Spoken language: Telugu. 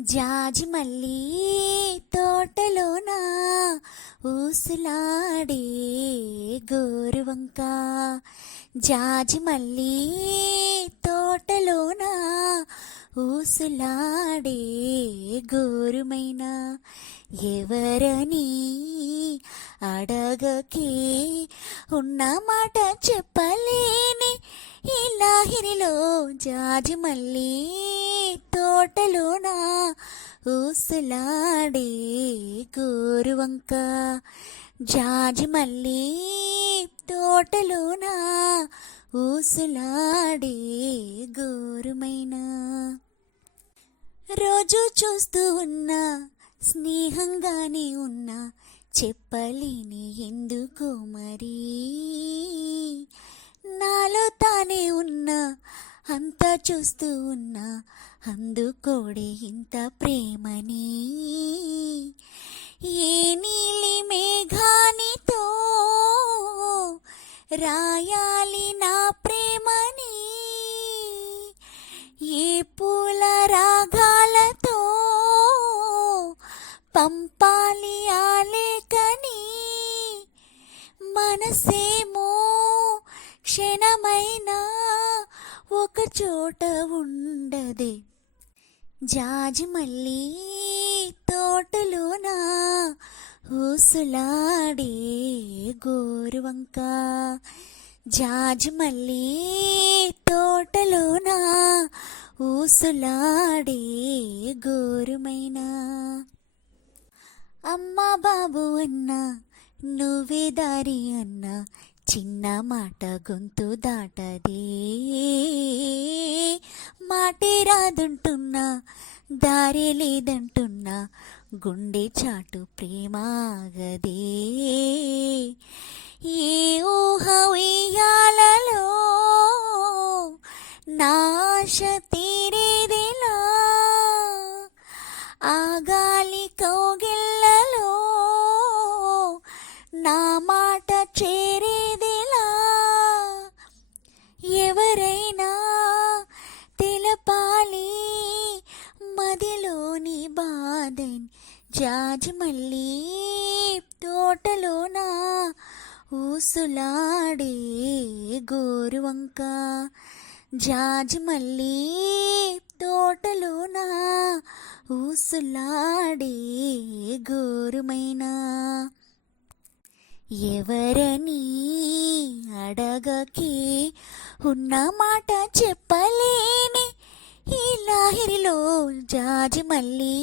జాజి మల్లి తోటలోన ఊసులాడే గోరువంక. జాజి మల్లి తోటలోన ఊసులాడే గోరుమైన. ఎవరని అడగకే ఉన్న మాట చెప్పలేని ఈ లాహిరిలో జాజి మల్లి తోటలోన ఊసులాడే గోరువంక. జాజి మల్లి తోటలోన ఊసులాడే గోరుమైన. రోజు చూస్తూ ఉన్నా స్నేహంగానే ఉన్నా చెప్పలేని ఎందుకో మరి. నాలో తానే ఉన్నా అంతా చూస్తూ ఉన్నా అందుకోడే ఇంత ప్రేమని. ఏ నీలి మేఘానితో రాయాలి నా ప్రేమని. ఏ పూల రాగాలతో పంపాలి ఆలేఖని. మనసేమో క్షణమైనా ఒక చోట ఉండదే. జాజి మల్లి తోటలోన ఊసులాడే గోరువంక. జాజి మల్లి తోటలోన ఊసులాడే గోరుమైన. అమ్మా బాబు అన్నా నువ్వే దారి అన్నా చిన్న మాట గొంతు దాటదే. మాటే రాదంటున్నా దారి లేదంటున్నా గుండె చాటు ప్రేమాగదే. ఏ ఊహ ఉయ్యాలలో నా ఆశ తీరేదిలా. ఆ గాలి కౌగిళ్ళలో నా మాట చేరేదిలా. ఎవరైనా తెలపాలి మదిలోని బాధని. జాజి మల్లి తోటలోన ఊసులాడే గోరువంక. జాజి మల్లి తోటలోన ఊసులాడే గోరుమైన. ఎవరని అడగకే ఉన్న మాట చెప్పలేని ఈ లాహిరిలో జాజి మల్లి